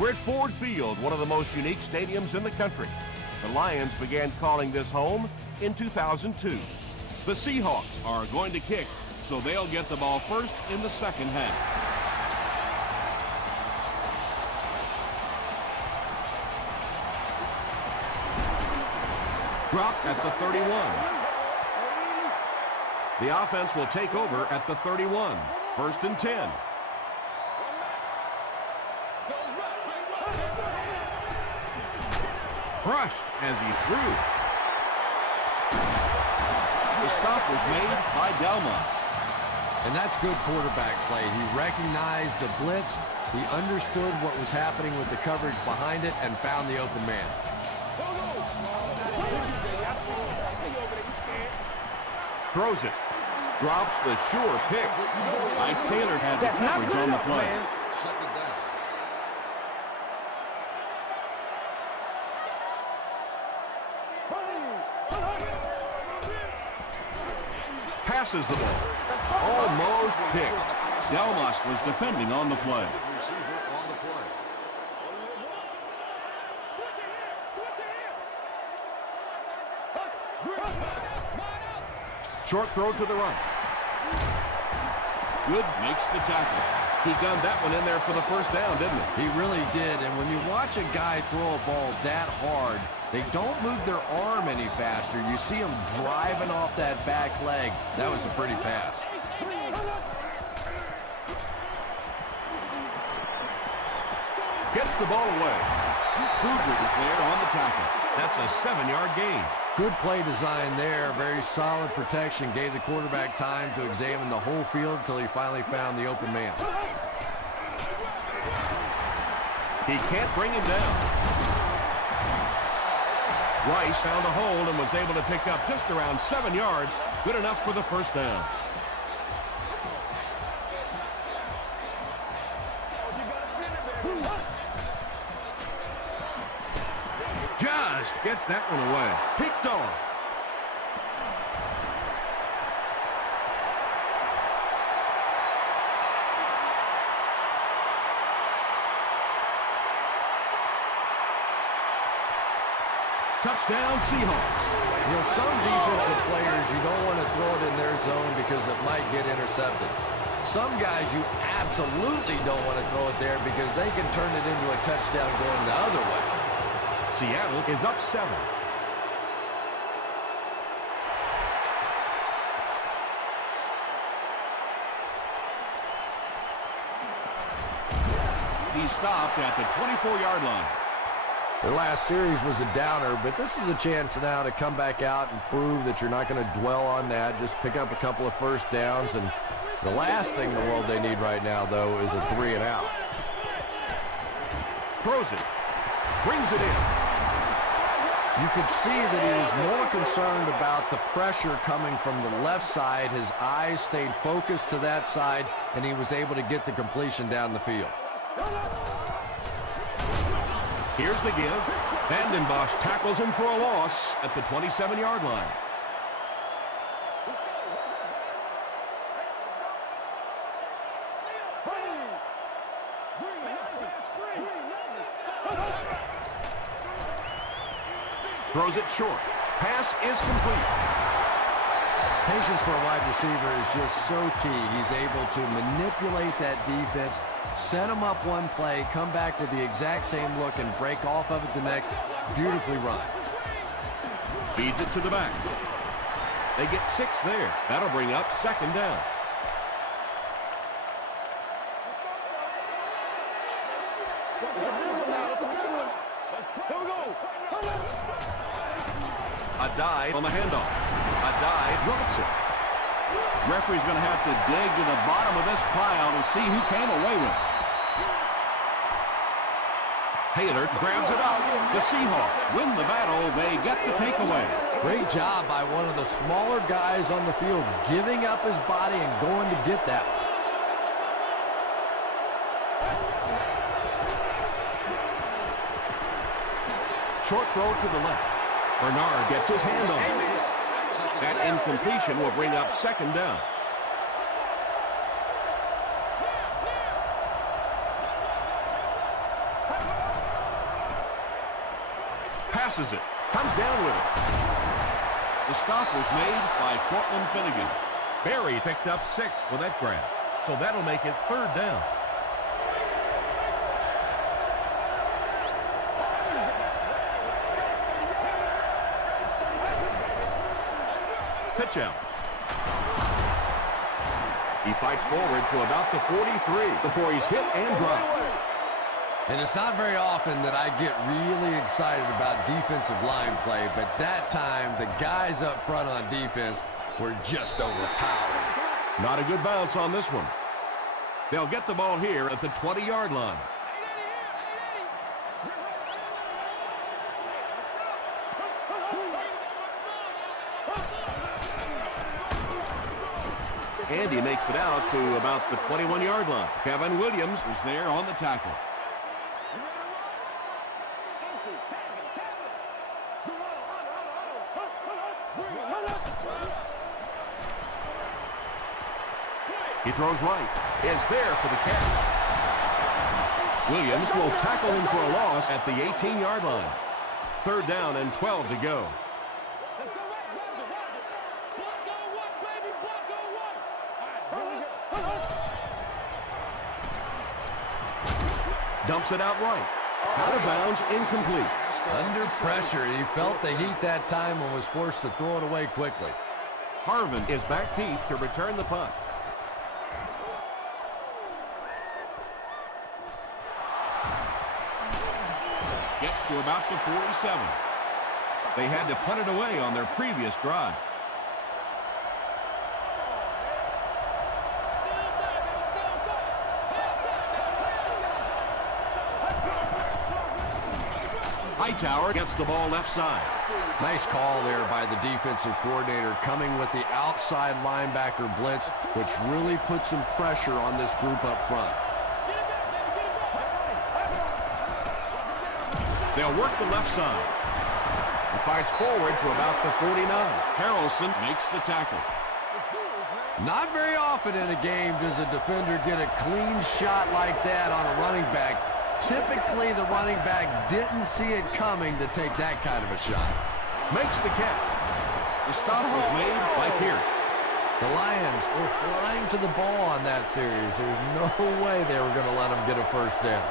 We're at Ford Field, one of the most unique stadiums in the country. The Lions began calling this home in 2002. The Seahawks are going to kick, so they'll get the ball first in the second half. Dropped at the 31. The offense will take over at the 31. First and 10. Brushed as he threw. The stop was made by Delmas. And that's good quarterback play. He recognized the blitz. He understood what was happening with the coverage behind it and found the open man. Throws it. Drops the sure pick. Mike Taylor had the coverage on the play. Second down. Passes the ball. Almost picked. Delmas was defending on the play. Short throw to the right. Good makes the tackle. He gunned that one in there for the first down, didn't he? He really did. And when you watch a guy throw a ball that hard, they don't move their arm any faster. You see him driving off that back leg. That was a pretty pass. Gets the ball away. Kruger is there on the tackle. That's a 7-yard gain. Good play design there. Very solid protection. Gave the quarterback time to examine the whole field until he finally found the open man. He can't bring him down. Rice found a hold and was able to pick up just around 7 yards. Good enough for the first down. Just gets that one away. Picked off. Touchdown, Seahawks. You know, some defensive players, you don't want to throw it in their zone because it might get intercepted. Some guys, you absolutely don't want to throw it there because they can turn it into a touchdown going the other way. Seattle is up 7. He stopped at the 24-yard line. Their last series was a downer, but this is a chance now to come back out and prove that you're not going to dwell on that. Just pick up a couple of first downs, and the last thing in the world they need right now, though, is a 3-and-out. Throws it. Brings it in. You could see that he was more concerned about the pressure coming from the left side. His eyes stayed focused to that side, and he was able to get the completion down the field. Here's the give. Vandenbosch tackles him for a loss at the 27-yard line. Throws it short. Pass is complete. Patience for a wide receiver is just so key. He's able to manipulate that defense, set him up one play, come back with the exact same look, and break off of it the next. Beautifully run. Feeds it to the back. They get 6 there. That'll bring up second down. A dive on the handoff. A dive drops it. Referee's going to have to dig to the bottom of this pile to see who came away with it. Taylor grabs it up. The Seahawks win the battle. They get the takeaway. Great job by one of the smaller guys on the field, giving up his body and going to get that one. Short throw to the left. Bernard gets his hand on it. That incompletion will bring up second down. Passes it. Comes down with it. The stop was made by Cortland Finnegan. Barry picked up 6 with that grab. So that'll make it 3rd down. Pitch out. He fights forward to about the 43 before he's hit and dropped. And it's not very often that I get really excited about defensive line play, but that time the guys up front on defense were just overpowered. Not a good bounce on this one. They'll get the ball here at the 20-yard line. Andy makes it out to about the 21-yard line. Kevin Williams was there on the tackle. He throws right. Is there for the catch. Williams will tackle him for a loss at the 18-yard line. 3rd down and 12 to go. Dumps it out right. Out of bounds, incomplete. Under pressure, he felt the heat that time and was forced to throw it away quickly. Harvin is back deep to return the punt. Gets to about the 47. They had to punt it away on their previous drive. Hightower gets the ball left side. Nice call there by the defensive coordinator, coming with the outside linebacker blitz, which really put some pressure on this group up front. They'll work the left side. He fights forward to about the 49. Harrelson makes the tackle. Not very often in a game does a defender get a clean shot like that on a running back. Typically, the running back didn't see it coming to take that kind of a shot. Makes the catch. The stop was made by Pierce. The Lions were flying to the ball on that series. There's no way they were going to let them get a 1st down.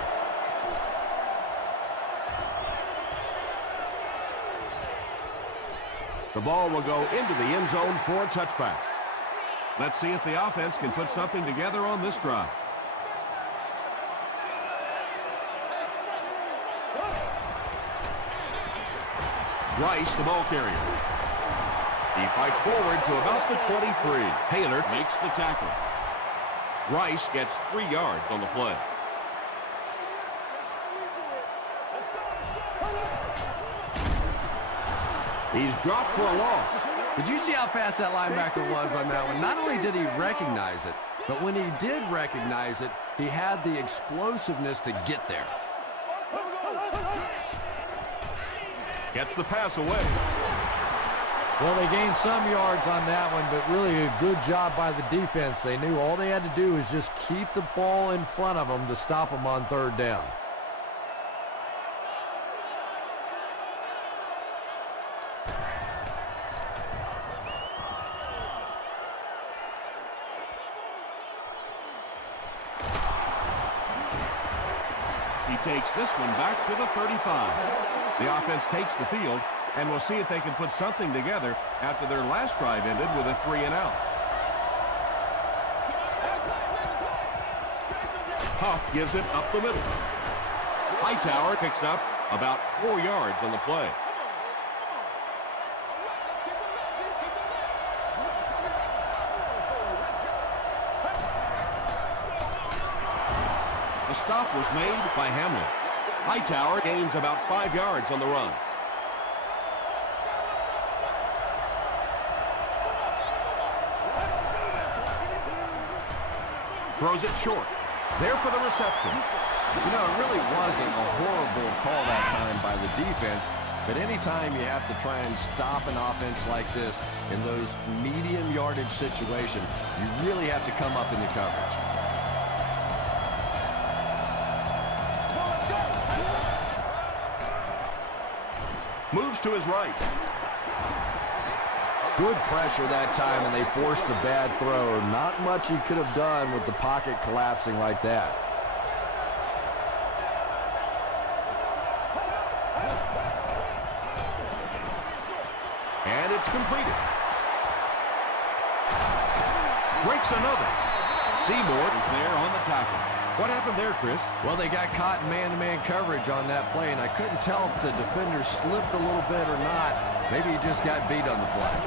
The ball will go into the end zone for a touchback. Let's see if the offense can put something together on this drive. Rice, the ball carrier. He fights forward to about the 23. Taylor makes the tackle. Rice gets 3 yards on the play. He's dropped for a loss. Did you see how fast that linebacker was on that one? Not only did he recognize it, but when he did recognize it, he had the explosiveness to get there. Gets the pass away. Well, they gained some yards on that one, but really a good job by the defense. They knew all they had to do was just keep the ball in front of them to stop them on 3rd down. He takes this one back to the 35. The offense takes the field, and we'll see if they can put something together after their last drive ended with a 3-and-out. Huff gives it up the middle. Hightower picks up about 4 yards on the play. The stop was made by Hamlin. Hightower gains about 5 yards on the run. Throws it short. There for the reception. You know, it really wasn't a horrible call that time by the defense, but anytime you have to try and stop an offense like this in those medium yardage situations, you really have to come up in the coverage. Moves to his right. Good pressure that time, and they forced a bad throw. Not much he could have done with the pocket collapsing like that. And it's completed. Breaks another. Seymour is there on the tackle. What happened there, Chris? Well, they got caught in man-to-man coverage on that play, and I couldn't tell if the defender slipped a little bit or not. Maybe he just got beat on the play.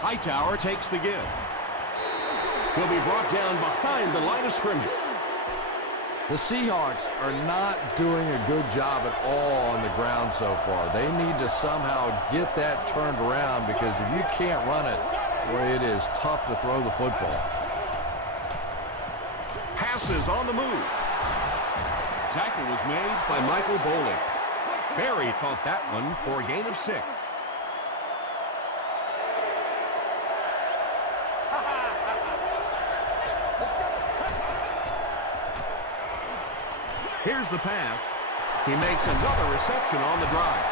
Hightower takes the give. He'll be brought down behind the line of scrimmage. The Seahawks are not doing a good job at all on the ground so far. They need to somehow get that turned around, because if you can't run it, boy, it is tough to throw the football. Passes on the move. Tackle was made by Michael Bowling. Barry caught that one for a gain of 6. Here's the pass. He makes another reception on the drive.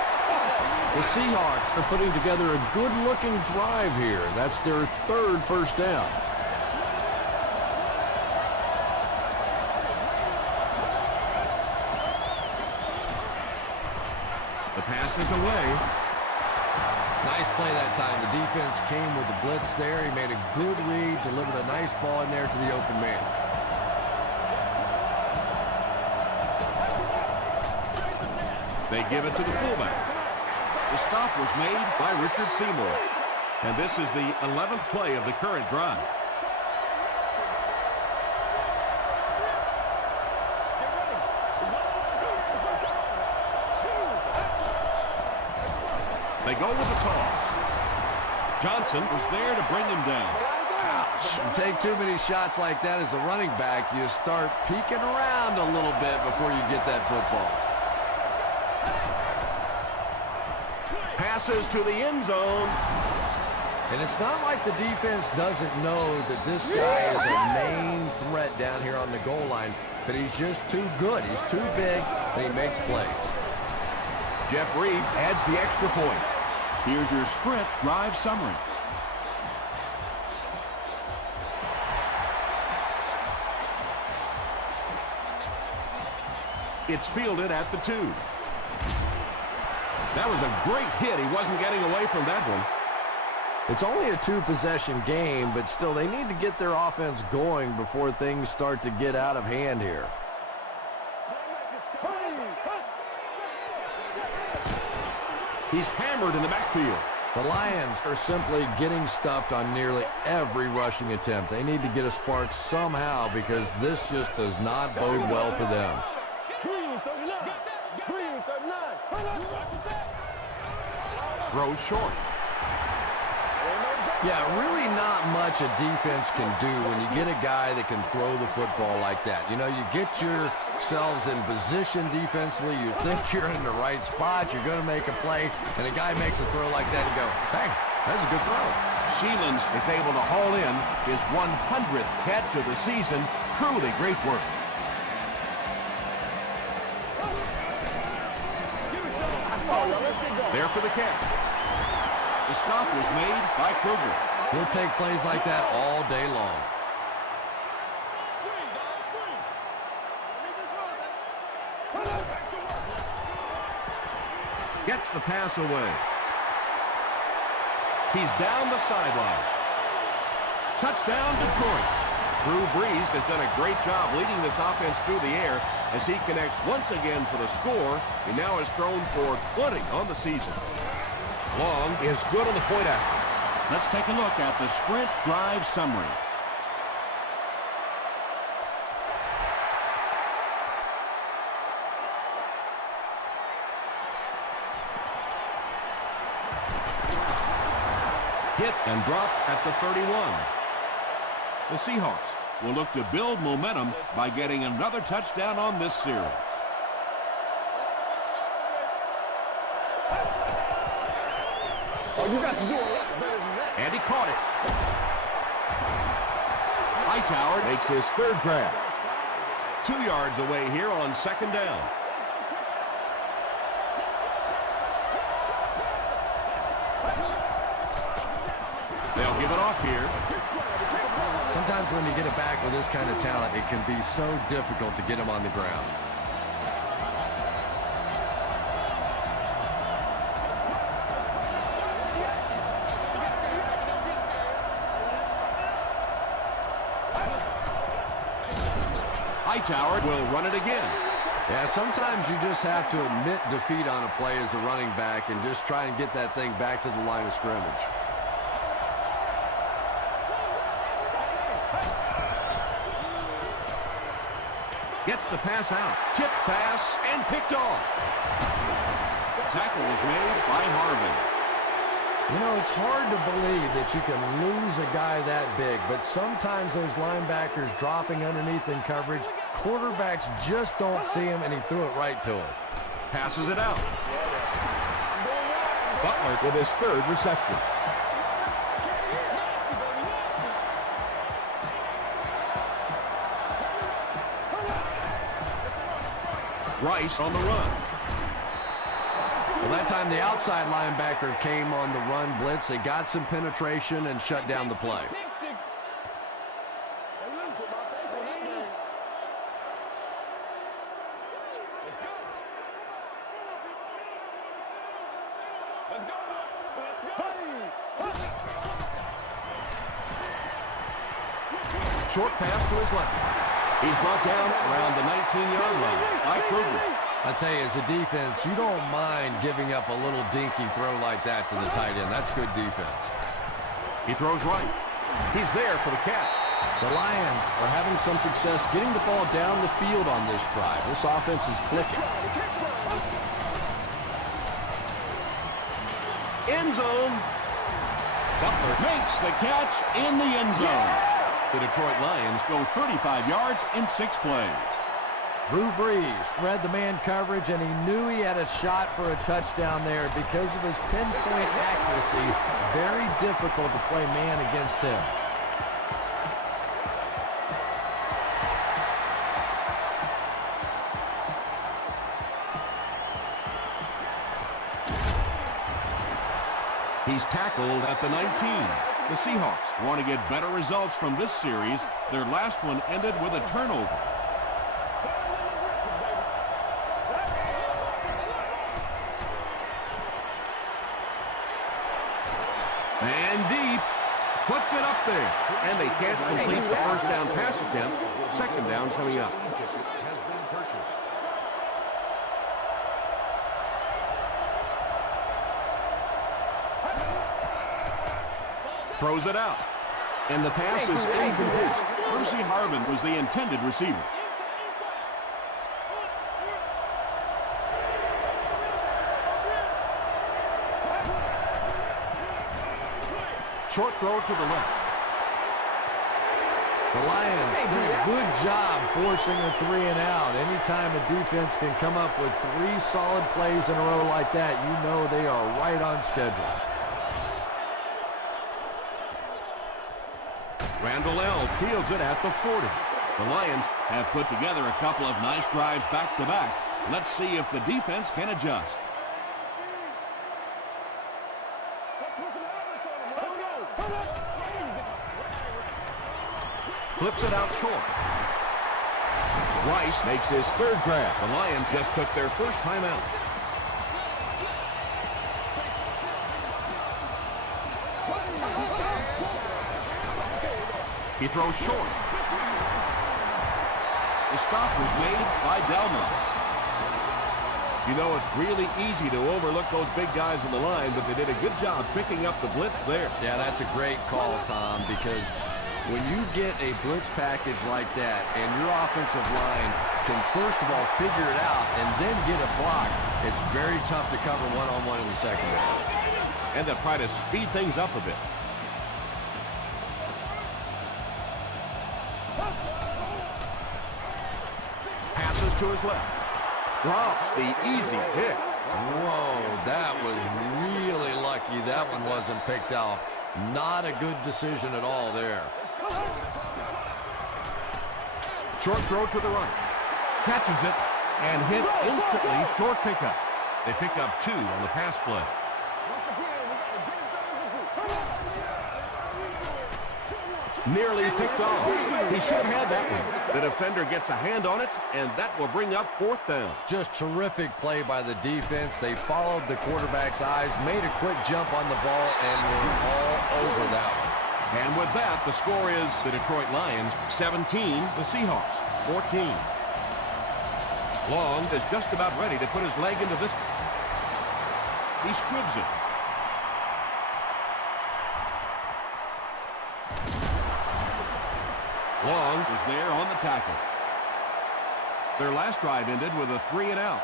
The Seahawks are putting together a good-looking drive here. That's their 3rd first down. The pass is away. Nice play that time. The defense came with a blitz there. He made a good read, delivered a nice ball in there to the open man. They give it to the fullback. The stop was made by Richard Seymour. And this is the 11th play of the current drive. They go with the toss. Johnson was there to bring him down. Ouch. You take too many shots like that as a running back, you start peeking around a little bit before you get that football. Passes to the end zone. And it's not like the defense doesn't know that this guy is a main threat down here on the goal line, but he's just too good. He's too big, and he makes plays. Jeff Reed adds the extra point. Here's your sprint drive summary. It's fielded at the 2. That was a great hit. He wasn't getting away from that one. It's only a 2-possession game, but still they need to get their offense going before things start to get out of hand here. He's hammered in the backfield. The Lions are simply getting stuffed on nearly every rushing attempt. They need to get a spark somehow, because this just does not bode well for them. Throws short. Yeah, really not much a defense can do when you get a guy that can throw the football like that. You know, you get yourselves in position defensively, you think you're in the right spot, you're going to make a play, and a guy makes a throw like that, you go, hey, that's a good throw. Sheelan's is able to haul in his 100th catch of the season. Truly great work. There for the catch. The stop was made by Kruger. He'll take plays like that all day long. Gets the pass away. He's down the sideline. Touchdown, Detroit. Drew Brees has done a great job leading this offense through the air as he connects once again for the score. He now has thrown for 20 on the season. Long is good on the point after. Let's take a look at the sprint drive summary. Hit and dropped at the 31. The Seahawks will look to build momentum by getting another touchdown on this series. Oh, you got to do a lot better than that. And he caught it. Hightower makes his 3rd grab. 2 yards away here on 2nd down. They'll give it off here. Sometimes when you get it back with this kind of talent, it can be so difficult to get him on the ground. Hightower will run it again. Yeah, sometimes you just have to admit defeat on a play as a running back and just try and get that thing back to the line of scrimmage. Gets the pass out. Tipped pass and picked off. Tackle was made by Harvin. You know, it's hard to believe that you can lose a guy that big, but sometimes those linebackers dropping underneath in coverage, quarterbacks just don't see him, and he threw it right to him. Passes it out. Butler with his third reception. Rice on the run. Well, that time the outside linebacker came on the run blitz. They got some penetration and shut down the play. Short pass to his left. He's brought down around the 19-yard line by Kruger. I tell you, as a defense, you don't mind giving up a little dinky throw like that to the tight end. That's good defense. He throws right. He's there for the catch. The Lions are having some success getting the ball down the field on this drive. This offense is clicking. End zone. Butler makes the catch in the end zone. The Detroit Lions go 35 yards in 6 plays. Drew Brees read the man coverage, and he knew he had a shot for a touchdown there because of his pinpoint accuracy. Very difficult to play man against him. He's tackled at the 19. The Seahawks want to get better results from this series. Their last one ended with a turnover. And deep. Puts it up there. And they can't complete the first down pass attempt. Second down coming up. Throws it out. And the pass is incomplete. Percy Harvin was the intended receiver. Short throw to the left. The Lions did a good job forcing a 3 and out. Anytime a defense can come up with 3 solid plays in a row like that, you know they are right on schedule. Randall L. fields it at the 40. The Lions have put together a couple of nice drives back-to-back. Let's see if the defense can adjust. Flips it out short. Rice makes his third grab. The Lions just took their first time out. He throws short. The stop was made by Delmas. You know, it's really easy to overlook those big guys in the line, but they did a good job picking up the blitz there. Yeah, that's a great call, Tom, because when you get a blitz package like that and your offensive line can first of all figure it out and then get a block, it's very tough to cover one-on-one in the secondary. And they'll try to speed things up a bit. Passes to his left. Drops the easy hit. Whoa, that was really lucky that one wasn't picked off. Not a good decision at all there. Short throw to the right. Catches it and hit instantly. Short pickup. They pick up 2 on the pass play. Nearly picked off. He should have had that one. The defender gets a hand on it, and that will bring up 4th down. Just terrific play by the defense. They followed the quarterback's eyes, made a quick jump on the ball, and were all over that one. And with that, the score is the Detroit Lions 17, the Seahawks 14. Long is just about ready to put his leg into this one. He squibs it. Long was there on the tackle. Their last drive ended with a 3-and-out.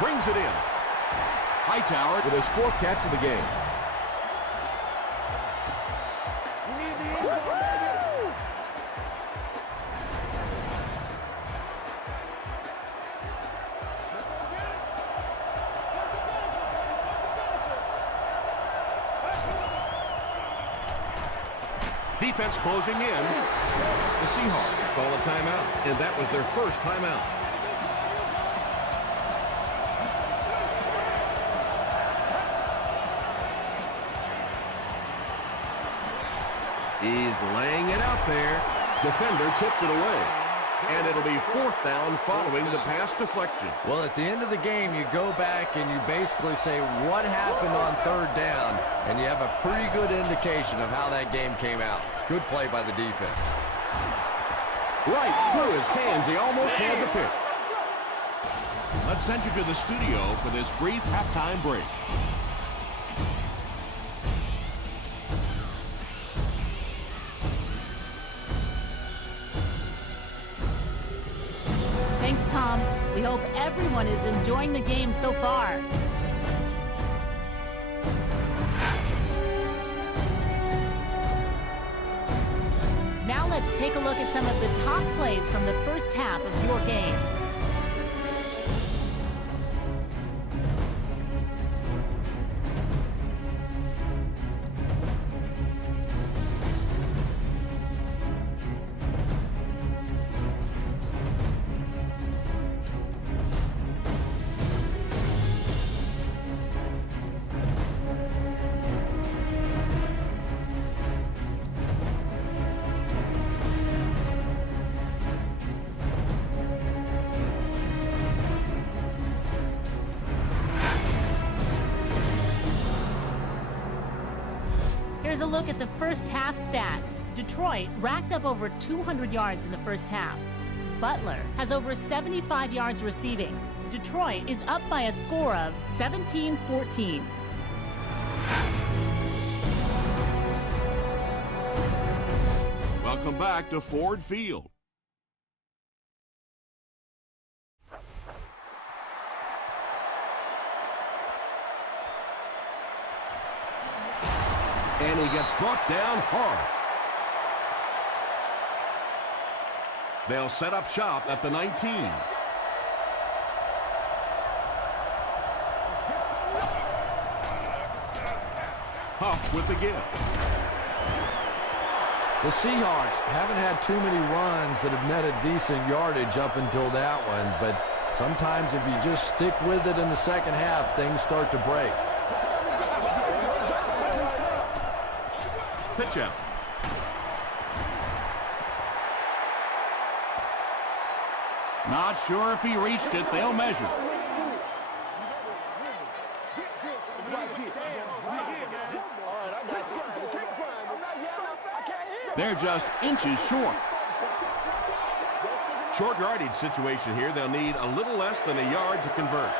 Brings it in. Hightower with his 4th catch of the game. Defense closing in. The Seahawks call a timeout, and that was their first timeout. He's laying it out there. Defender tips it away. And it'll be 4th down following the pass deflection. Well, at the end of the game, you go back and you basically say what happened on 3rd down, and you have a pretty good indication of how that game came out. Good play by the defense. Right through his hands. He almost had the pick. Let's send you to the studio for this brief halftime break. Thanks, Tom. We hope everyone is enjoying the game so far. Now let's take a look at some of the top plays from the first half of your game. Here's a look at the first half stats. Detroit racked up over 200 yards in the first half. Butler has over 75 yards receiving. Detroit is up by a score of 17-14. Welcome back to Ford Field. And he gets brought down hard. They'll set up shop at the 19. Huff with the give. The Seahawks haven't had too many runs that have netted decent yardage up until that one, but sometimes if you just stick with it in the second half, things start to break. Pitch out. Not sure if he reached it. They'll measure. They're just inches short. Short yardage situation here. They'll need a little less than a yard to convert.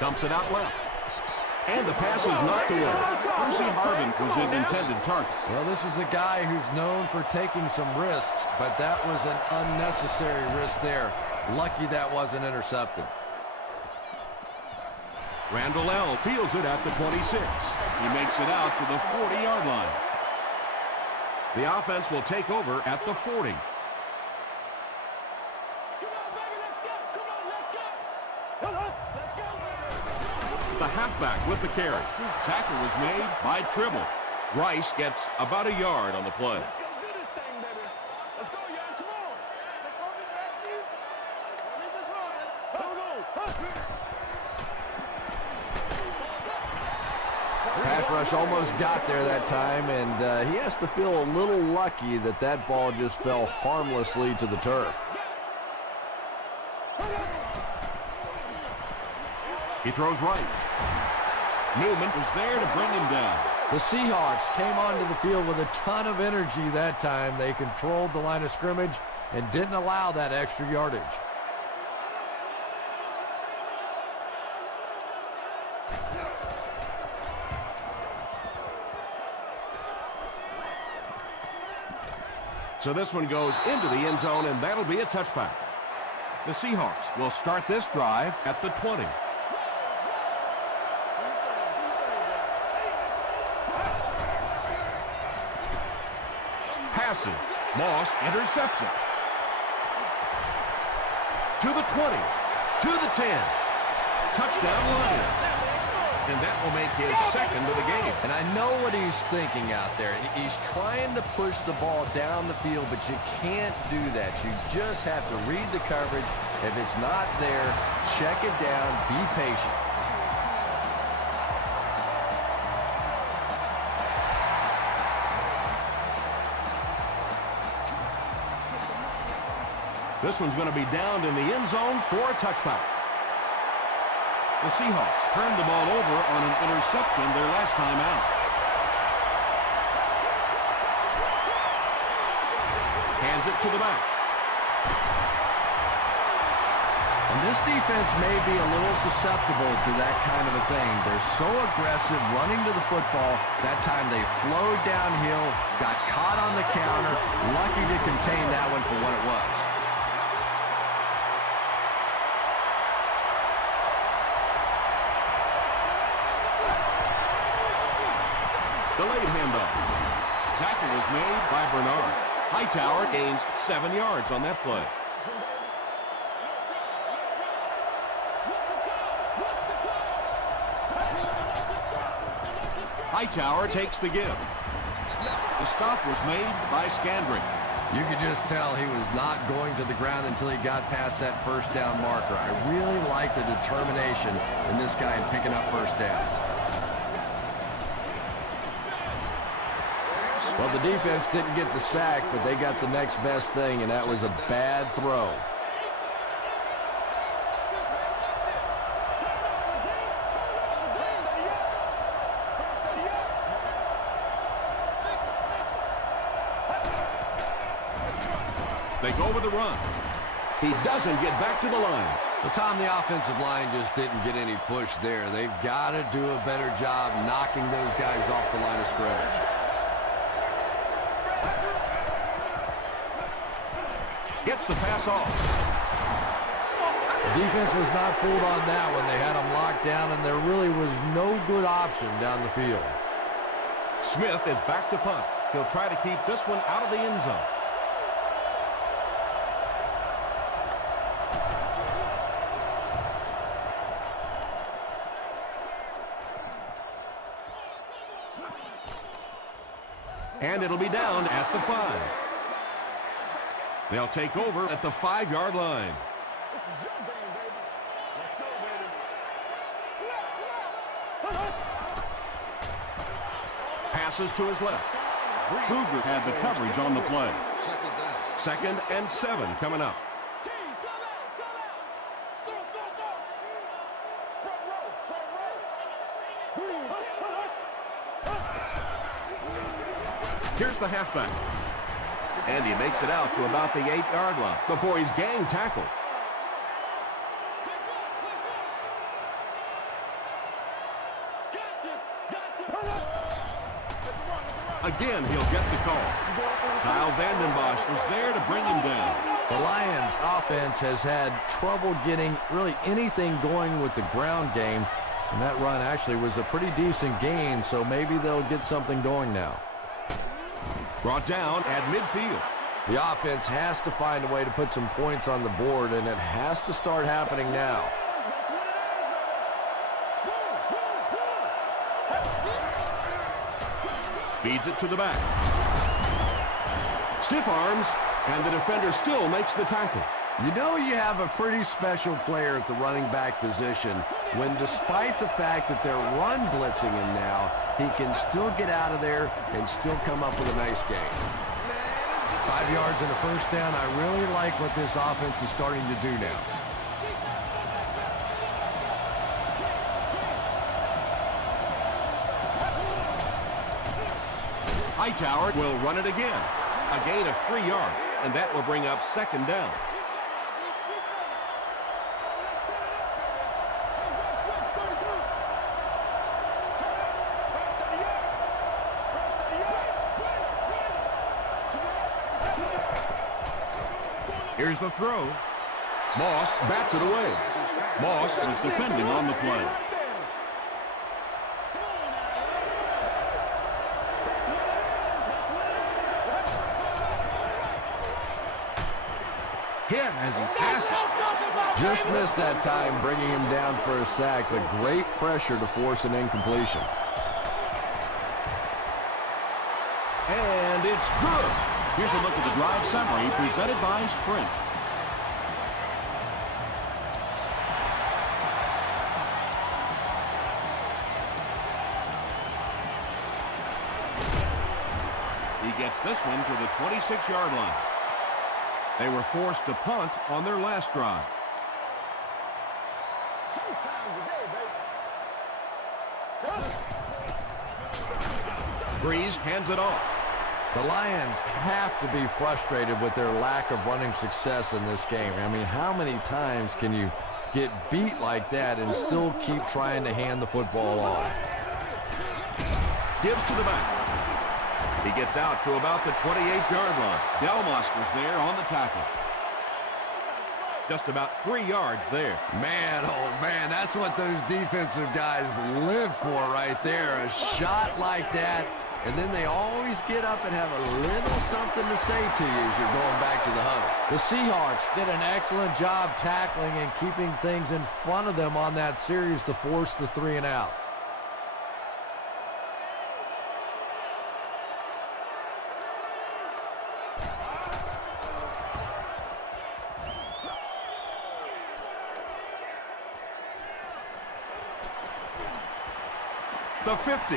Dumps it out left. And the pass is knocked away. Percy Harvin was his intended target. Well, this is a guy who's known for taking some risks, but that was an unnecessary risk there. Lucky that wasn't intercepted. Randall L. fields it at the 26. He makes it out to the 40-yard line. The offense will take over at the 40. The halfback with the carry. Tackle was made by Tribble. Rice gets about a yard on the play. pass rush almost got there that time, and he has to feel a little lucky that that ball just fell harmlessly to the turf. He throws right. Newman was there to bring him down. The Seahawks came onto the field with a ton of energy that time. They controlled the line of scrimmage and didn't allow that extra yardage. So this one goes into the end zone, and that'll be a touchback. The Seahawks will start this drive at the 20. Passes. Moss interception. To the 20. To the 10. Touchdown Lions. And that will make his second of the game. And I know what he's thinking out there. He's trying to push the ball down the field, but you can't do that. You just have to read the coverage. If it's not there, check it down, be patient. This one's going to be downed in the end zone for a touchback. The Seahawks turned the ball over on an interception their last time out. Hands it to the back. And this defense may be a little susceptible to that kind of a thing. They're so aggressive running to the football. That time they flowed downhill, got caught on the counter, lucky to contain that one for what it was. Delayed handoff. Tackle was made by Bernard. Hightower gains 7 yards on that play. Hightower takes the give. The stop was made by Scandrick. You could just tell he was not going to the ground until he got past that first down marker. I really like the determination in this guy in picking up first downs. Well, the defense didn't get the sack, but they got the next best thing, and that was a bad throw. They go with the run. He doesn't get back to the line. But Tom, the offensive line just didn't get any push there. They've got to do a better job knocking those guys off the line of scrimmage. Gets the pass off. The defense was not fooled on that one. They had them locked down, and there really was no good option down the field. Smith is back to punt. He'll try to keep this one out of the end zone. And it'll be down at the 5. They'll take over at the 5-yard line. This is your game, baby. Let's go, baby. Passes to his left. Kruger had the coverage on the play. Second and 7 coming up. Here's the halfback. And he makes it out to about the 8-yard line before he's gang tackled. Again, he'll get the call. Kyle Vanden Bosch was there to bring him down. The Lions offense has had trouble getting really anything going with the ground game. And that run actually was a pretty decent gain, so maybe they'll get something going now. Brought down at midfield. The offense has to find a way to put some points on the board, and it has to start happening now. Feeds it to the back. Stiff arms, and the defender still makes the tackle. You know you have a pretty special player at the running back position when, despite the fact that they're run blitzing him now, he can still get out of there and still come up with a nice game. 5 yards and a first down. I really like what this offense is starting to do now. Hightower will run it again. A gain of 3 yards, and that will bring up second down. Here's the throw. Moss bats it away. Moss was defending on the play. Hit as he passes. Just missed that time, bringing him down for a sack, but great pressure to force an incompletion. And it's good. Here's a look at the drive summary presented by Sprint. He gets this one to the 26-yard line. They were forced to punt on their last drive. Breeze hands it off. The Lions have to be frustrated with their lack of running success in this game. I mean, how many times can you get beat like that and still keep trying to hand the football off? Gives to the back. He gets out to about the 28-yard line. Delmas was there on the tackle. Just about 3 yards there. Man, oh man, that's what those defensive guys live for right there. A shot like that, and then they always get up and have a little something to say to you as you're going back to the huddle. The Seahawks did an excellent job tackling and keeping things in front of them on that series to force the 3 and out. The 50.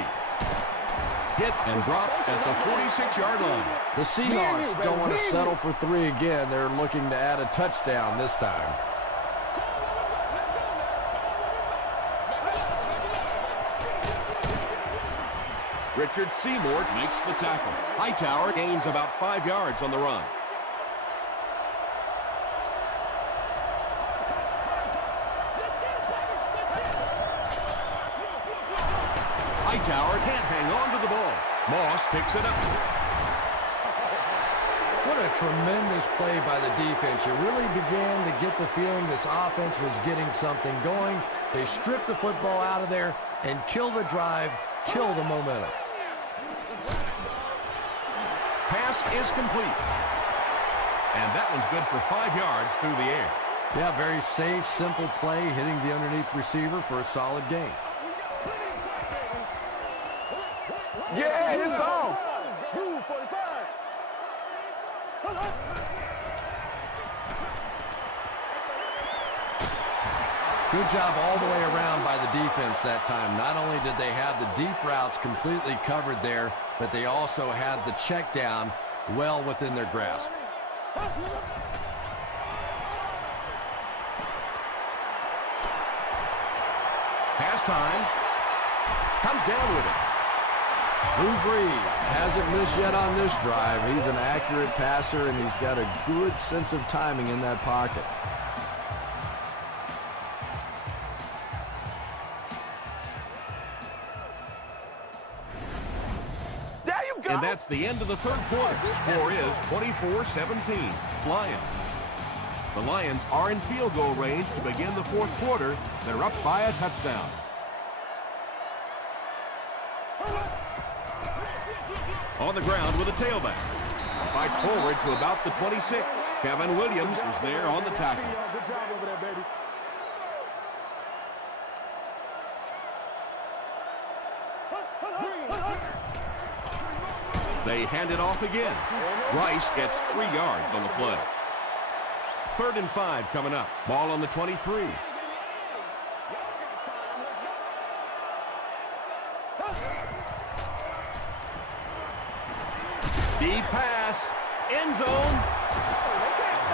Hit and drop at the 46-yard line. The Seahawks don't want to settle for 3 again. They're looking to add a touchdown this time. Richard Seymour makes the tackle. Hightower gains about 5 yards on the run. Hightower can't hang on to the ball. Moss picks it up. What a tremendous play by the defense. You really began to get the feeling this offense was getting something going. They stripped the football out of there and kill the drive, kill the momentum. Pass is complete. And that one's good for 5 yards through the air. Yeah, very safe, simple play, hitting the underneath receiver for a solid gain. Yeah, it's on. Good job all the way around by the defense that time. Not only did they have the deep routes completely covered there, but they also had the check down well within their grasp. Pass time. Comes down with it. Drew Brees hasn't missed yet on this drive. He's an accurate passer, and he's got a good sense of timing in that pocket. There you go. And that's the end of the third quarter. Score is 24-17. Lions. The Lions are in field goal range to begin the fourth quarter. They're up by a touchdown. On the ground with a tailback. Fights forward to about the 26. Kevin Williams was there on the tackle. Good job over there, baby. They hand it off again. Rice gets 3 yards on the play. 3rd and 5 coming up. Ball on the 23. Deep pass. End zone.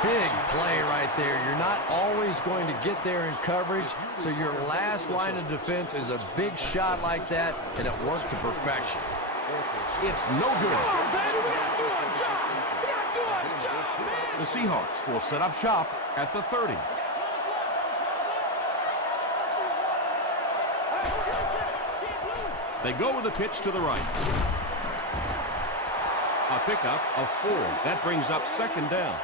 Big play right there. You're not always going to get there in coverage, so your last line of defense is a big shot like that, and it worked to perfection. It's no good. The Seahawks will set up shop at the 30. They go with a pitch to the right. A pickup of 4. That brings up 2nd down.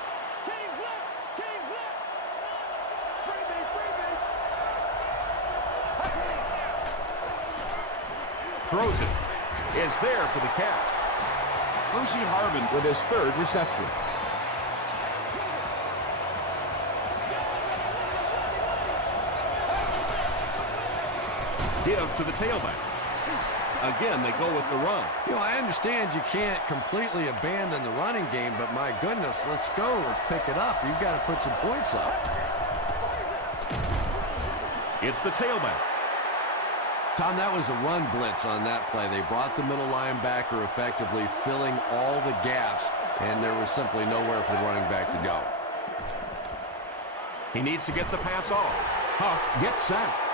Throws it. Is there for the catch. Percy Harvin with his 3rd reception. Give to the tailback. Again, they go with the run. You know, I understand you can't completely abandon the running game, but my goodness, let's go. Let's pick it up. You've got to put some points up. It's the tailback. Tom, that was a run blitz on that play. They brought the middle linebacker effectively filling all the gaps, and there was simply nowhere for the running back to go. He needs to get the pass off. Huff gets sacked.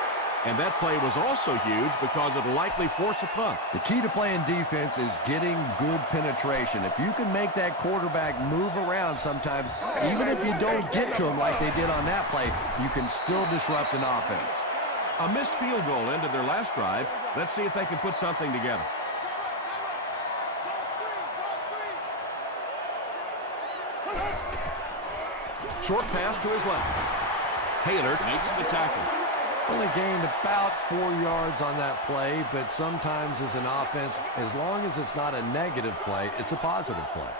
And that play was also huge because it'll likely force a punt. The key to playing defense is getting good penetration. If you can make that quarterback move around sometimes, even if you don't get to him like they did on that play, you can still disrupt an offense. A missed field goal ended their last drive. Let's see if they can put something together. Short pass to his left. Taylor makes the tackle. Only gained about 4 yards on that play, but sometimes as an offense, as long as it's not a negative play, it's a positive play.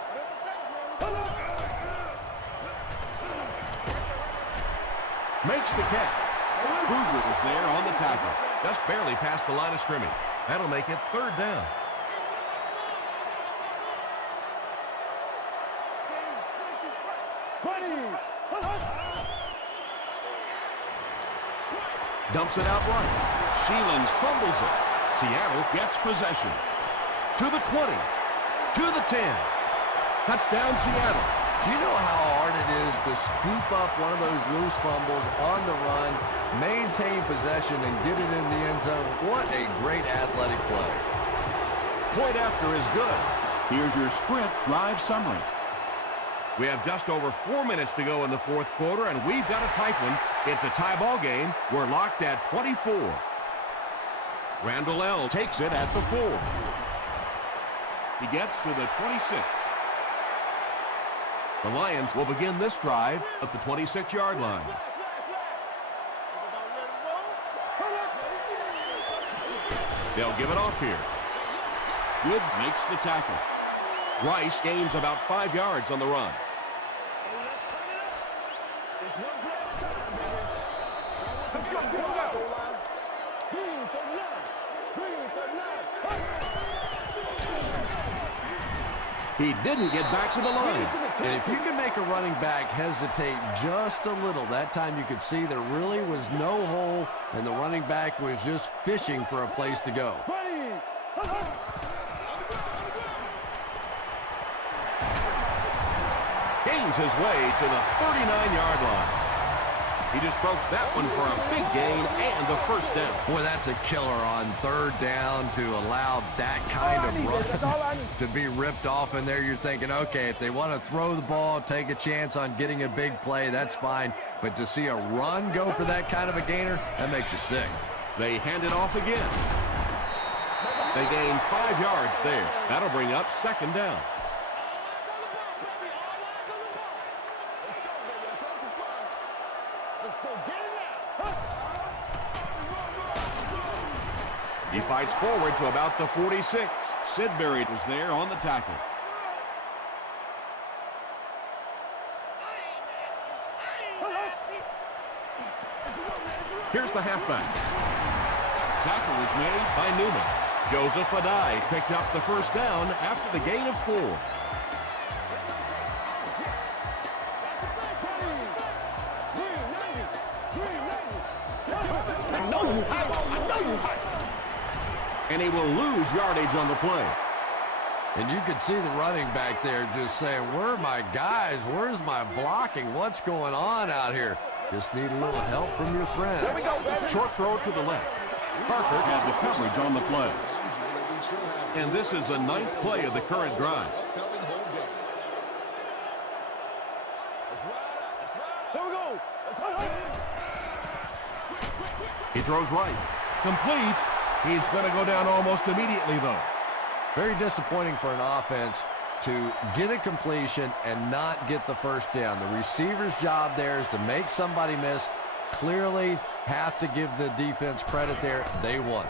Makes the catch. Kruger is there on the tackle. Just barely past the line of scrimmage. That'll make it 3rd down. Dumps it out right. Sheelan's fumbles it. Seattle gets possession. To the 20. To the 10. Touchdown, Seattle. Do you know how hard it is to scoop up one of those loose fumbles on the run, maintain possession, and get it in the end zone? What a great athletic play. Point after is good. Here's your sprint drive summary. We have just over 4 minutes to go in the 4th quarter, and we've got a tight one. It's a tie ball game. We're locked at 24. Randall L. takes it at the 4. He gets to the 26. The Lions will begin this drive at the 26-yard line. They'll give it off here. Wood makes the tackle. Rice gains about 5 yards on the run. He didn't get back to the line. And if you can make a running back hesitate just a little, that time you could see there really was no hole, and the running back was just fishing for a place to go. Gains his way to the 39-yard line. He just broke that one for a big gain and the 1st down. Boy, that's a killer on 3rd down to allow that kind of run to be ripped off in there. You're thinking, okay, if they want to throw the ball, take a chance on getting a big play, that's fine. But to see a run go for that kind of a gainer, that makes you sick. They hand it off again. They gain 5 yards there. That'll bring up 2nd down. He fights forward to about the 46. Sidbury was there on the tackle. Here's the halfback. Tackle is made by Newman. Joseph Adai picked up the 1st down after the gain of 4. I know you hype. And he will lose yardage on the play. And you could see the running back there just saying, where are my guys? Where's my blocking? What's going on out here? Just need a little help from your friends. There we go, baby. Short throw to the left. Parker has the coverage on the play. And this is the 9th play of the current drive. Here we go. He throws right. Complete. He's going to go down almost immediately, though. Very disappointing for an offense to get a completion and not get the first down. The receiver's job there is to make somebody miss. Clearly have to give the defense credit there. They won.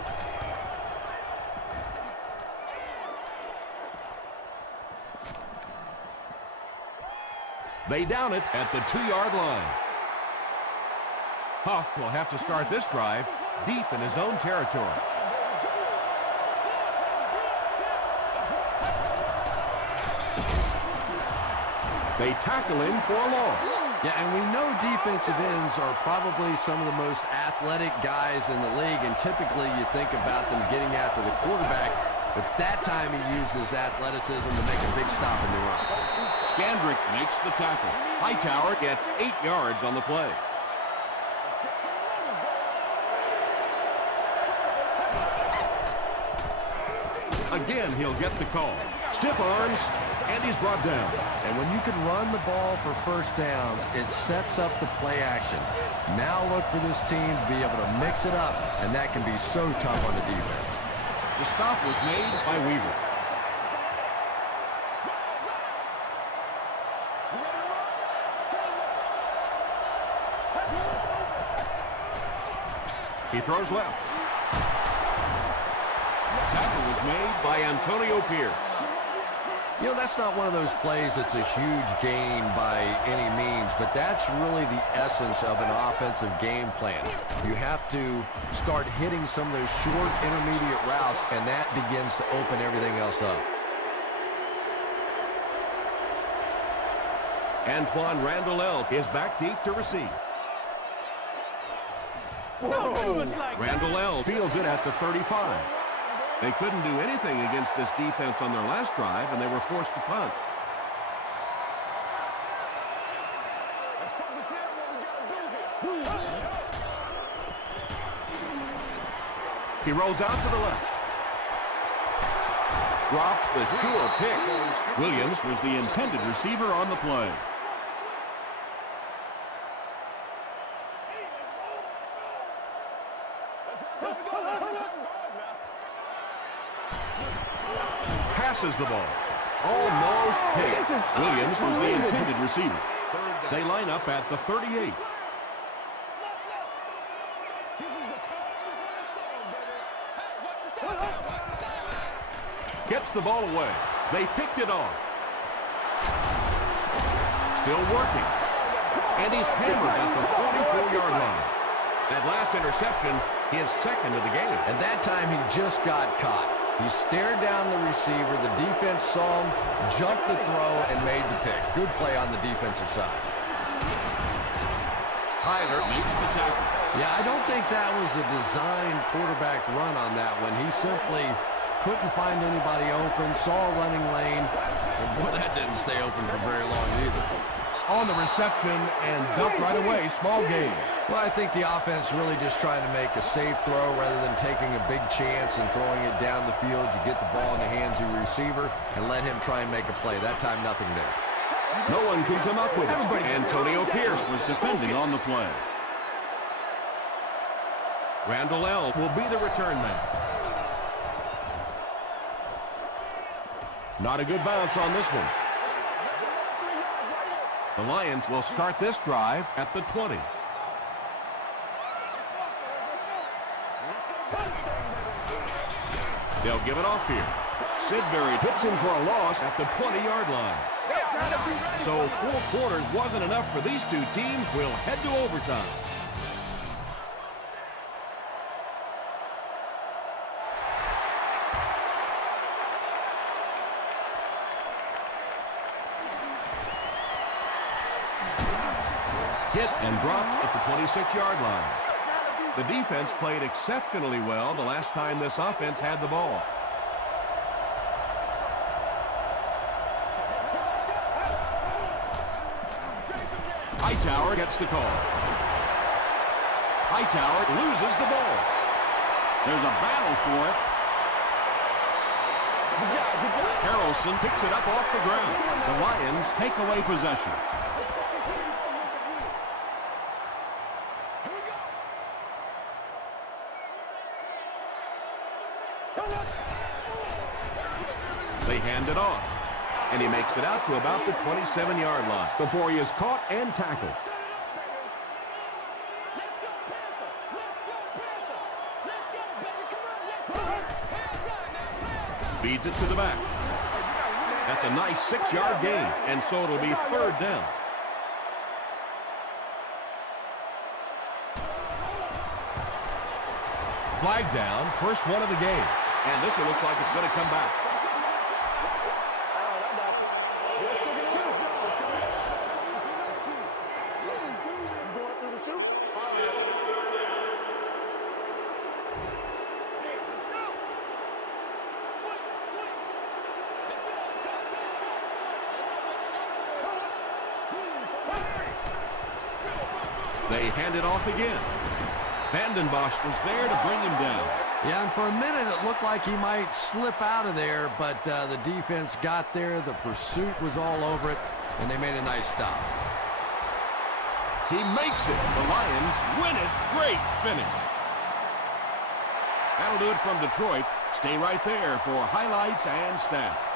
They down it at the 2-yard line. Huff will have to start this drive deep in his own territory. They tackle him for a loss. Yeah, and we know defensive ends are probably some of the most athletic guys in the league, and typically you think about them getting after the quarterback, but that time he used his athleticism to make a big stop in the run. Scandrick makes the tackle. Hightower gets 8 yards on the play. Again, he'll get the call. Stiff arms, and he's brought down. And when you can run the ball for first downs, it sets up the play action. Now look for this team to be able to mix it up, and that can be so tough on the defense. The stop was made by Weaver. He throws left. Tackle was made by Antonio Pierce. You know, that's not one of those plays that's a huge gain by any means, but that's really the essence of an offensive game plan. You have to start hitting some of those short intermediate routes, and that begins to open everything else up. Antoine Randall is back deep to receive. Randall fields it at the 35. They couldn't do anything against this defense on their last drive, and they were forced to punt. He rolls out to the left. Drops the sure pick. Williams was the intended receiver on the play. Passes the ball. Almost hit. Williams was the intended receiver. They line up at the 38. Gets the ball away. They picked it off. Still working. And he's hammered at the 44-yard line. That last interception, his second of the game. And that time he just got caught. He stared down the receiver. The defense saw him, jumped the throw, and made the pick. Good play on the defensive side. Tyler makes the tackle. Yeah, I don't think that was a designed quarterback run on that one. He simply couldn't find anybody open, saw a running lane, and boy, that didn't stay open for very long either. On the reception and dumped right away. Small gain. Well, I think the offense really just trying to make a safe throw rather than taking a big chance and throwing it down the field. You get the ball in the hands of your receiver and let him try and make a play. That time, nothing there. No one can come up with it. Antonio Pierce was defending on the play. Randall will be the return man. Not a good bounce on this one. The Lions will start this drive at the 20. They'll give it off here. Sidbury hits him for a loss at the 20-yard line. So 4 quarters wasn't enough for these two teams. We'll head to overtime. Hit and dropped at the 26-yard line. The defense played exceptionally well the last time this offense had the ball. Hightower gets the call. Hightower loses the ball. There's a battle for it. Good job, good job. Harrelson picks it up off the ground. The Lions take away possession. They hand it off, and he makes it out to about the 27-yard line before he is caught and tackled. Feeds it to the back. That's a nice 6-yard gain, and so it'll be 3rd down. Flag down, first one of the game. And this one looks like it's going to come back. They hand it off again. Vandenbosch was there to bring him down. Yeah, and for a minute it looked like he might slip out of there, but the defense got there. The pursuit was all over it, and they made a nice stop. He makes it. The Lions win it. Great finish. That'll do it from Detroit. Stay right there for highlights and stats.